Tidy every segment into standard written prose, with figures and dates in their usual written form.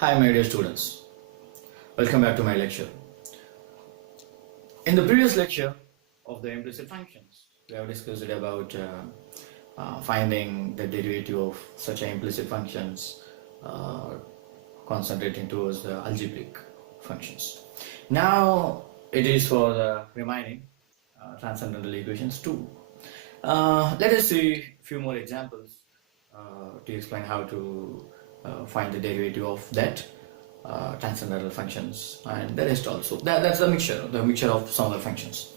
Hi my dear students, welcome back to my lecture. In the previous lecture of the implicit functions, we have discussed about finding the derivative of such implicit functions, concentrating towards the algebraic functions. Now it is for the remaining transcendental equations too. Let us see a few more examples to explain how to find the derivative of that transcendental functions and the rest also. That's the mixture of some other functions.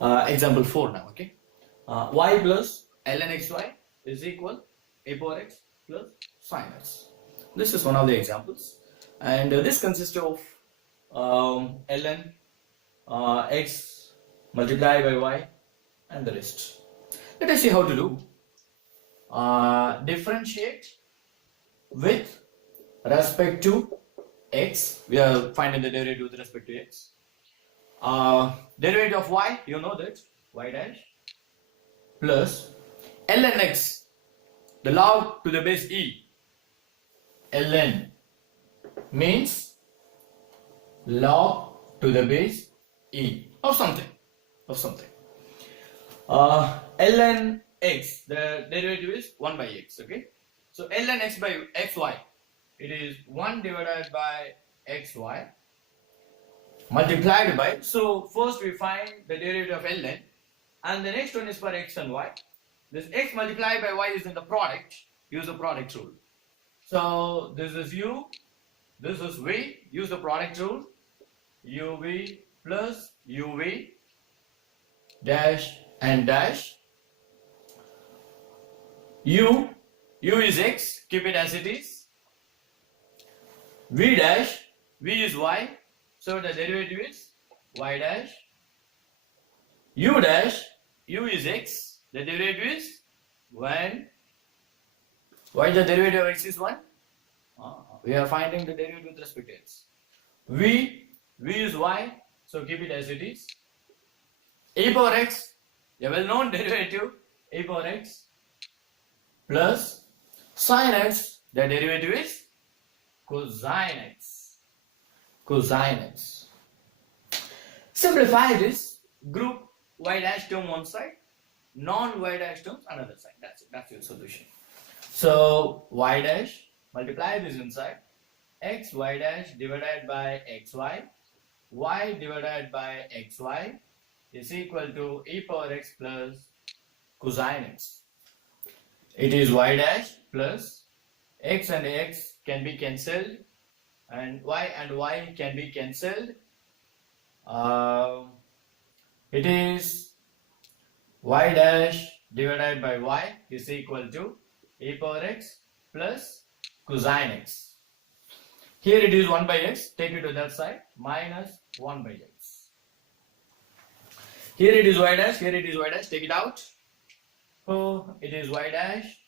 Example 4 now, okay? Y plus ln xy is equal a power x plus sin x. This is one of the examples, and this consists of ln x multiplied by y and the rest. Let us see how to do. Differentiate with respect to x. We are finding the derivative with respect to x. Derivative of y, you know that, y dash plus ln x, the log to the base e. Ln means log to the base e of something. Ln x, the derivative is 1 by x, okay? So ln x by xy, it is 1 divided by xy multiplied by, so first we find the derivative of ln, and the next one is for x and y. This x multiplied by y is in the product, use the product rule. So this is u, this is v, use the product rule, uv plus uv dash and dash. U is x, keep it as it is. V dash, v is y, so the derivative is y dash. U dash, u is x, the derivative is 1. Why the derivative of x is 1? We are finding the derivative with respect to x. V is y, so keep it as it is. A power x, a well-known derivative, a power x plus sin x, the derivative is cosine x. Simplify this, group y dash term one side, non-y dash terms another side. That's it, that's your solution. So y dash, multiply this inside, x y dash divided by xy, y divided by xy is equal to e power x plus cosine x. It is y dash plus x and x can be cancelled, and y can be cancelled. It is y dash divided by y is equal to e power x plus cosine x. Here it is 1 by x, take it to that side, minus 1 by x. Here it is y dash, here it is y dash, take it out. So it is y dash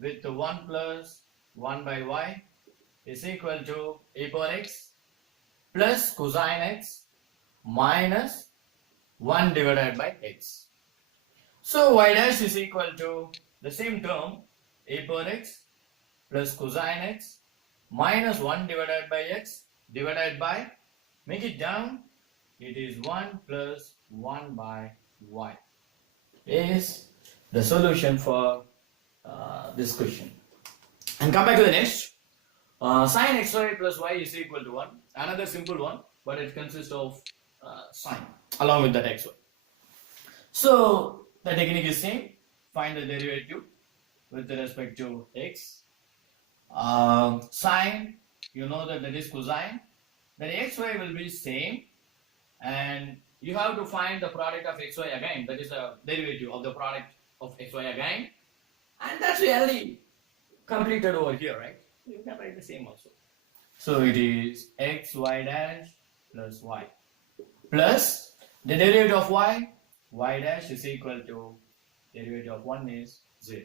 with 1 plus 1 by y is equal to e power x plus cosine x minus 1 divided by x. So y dash is equal to the same term, e power x plus cosine x minus 1 divided by x divided by, make it down, it is 1 plus 1 by y is the solution for this question. And come back to the next. Sin xy plus y is equal to 1. Another simple one, but it consists of sine along with that xy. So the technique is same. Find the derivative with respect to x. Sine, you know that is cosine. Then xy will be same, and you have to find the product of xy again. That is the derivative of the product of xy again, and that's really completed over here, right? You can write the same also. So it is xy dash plus y plus the derivative of y dash is equal to derivative of 1 is 0.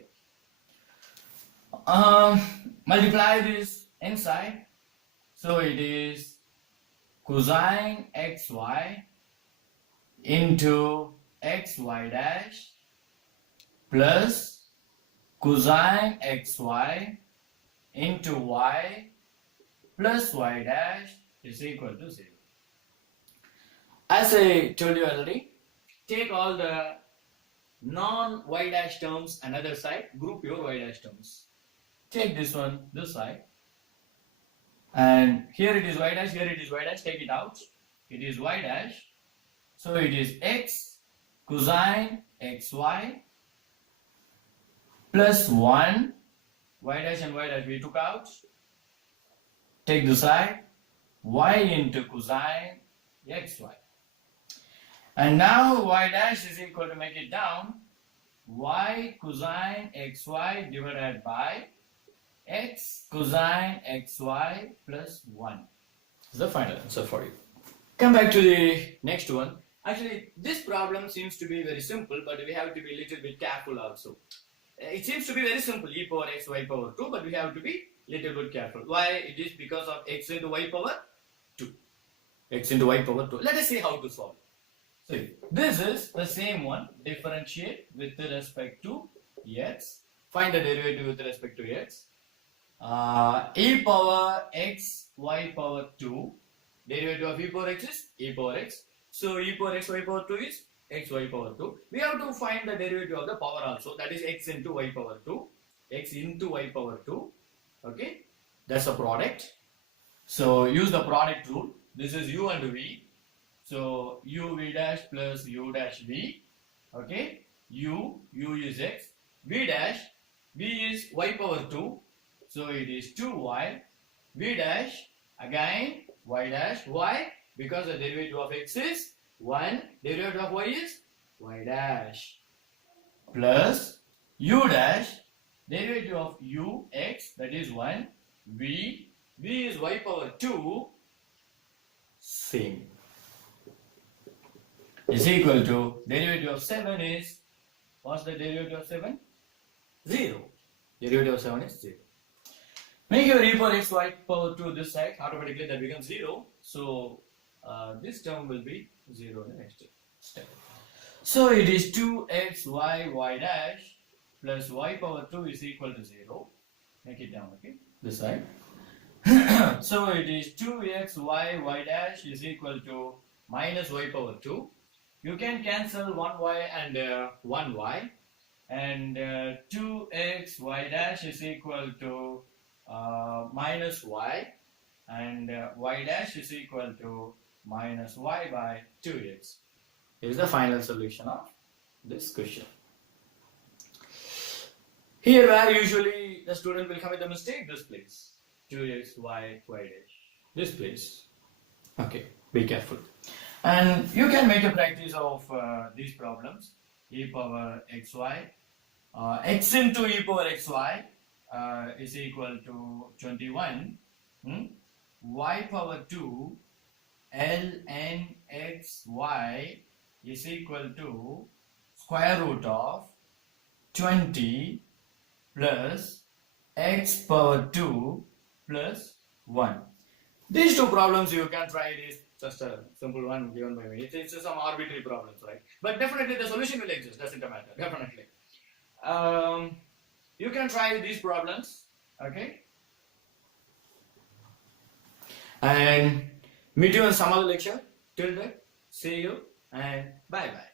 Multiply this inside, so it is cosine xy into xy dash plus cosine xy into y plus y dash is equal to 0. As I told you already, take all the non-y dash terms another side, group your y dash terms. Take this one this side, and here it is y dash, here it is y dash, take it out. It is y dash, so it is x cosine xy plus 1, y dash and y dash we took out. Take the side, y into cosine xy. And now y dash is equal to, make it down, y cosine xy divided by x cosine xy plus 1. This is the final answer for you. Come back to the next one. Actually, this problem seems to be very simple, but we have to be a little bit careful also. It seems to be very simple, e power x, y power 2, but we have to be little bit careful. Why? It is because of x into y power 2. X into y power 2. Let us see how to solve. So, this is the same one. Differentiate with respect to x. Find the derivative with respect to x. E power x, y power 2. Derivative of e power x is e power x. So, e power x, y power 2 is x, y power 2. We have to find the derivative of the power also. That is x into y power 2. X into y power 2. Okay. That's the product. So, use the product rule. This is u and v. So, u v dash plus u dash v. Okay. U is x. V dash, v is y power 2. So, it is 2y. V dash, again, y dash, y. Because the derivative of x is 1, derivative of y is y dash. Plus u dash, derivative of u, x, that is 1. V is y power 2, same. Is equal to, derivative of 7 is, what's the derivative of 7? 0. Derivative of 7 is 0. Make your e power x, y power 2 this side, automatically that becomes 0. So, this term will be 0 in the next step. So, it is 2xy y dash plus y power 2 is equal to 0. Make it down, okay? This side. So, it is 2xy y dash is equal to minus y power 2. You can cancel 1y and 1y. And 2xy dash is equal to minus y. And y dash is equal to minus y by 2x. Here is the final solution of this question. Here where usually the student will commit the mistake, this place. 2x, y dash. This place. Okay, be careful. And you can make a practice of these problems. E power xy. X into e power xy is equal to 21. Y power 2 ln xy is equal to square root of 20 plus x power 2 plus 1. These two problems you can try. It is just a simple one given by me. It's some arbitrary problems, right? But definitely the solution will exist, doesn't matter, definitely. You can try these problems, okay? And meet you in some other lecture. Till then, see you and bye-bye.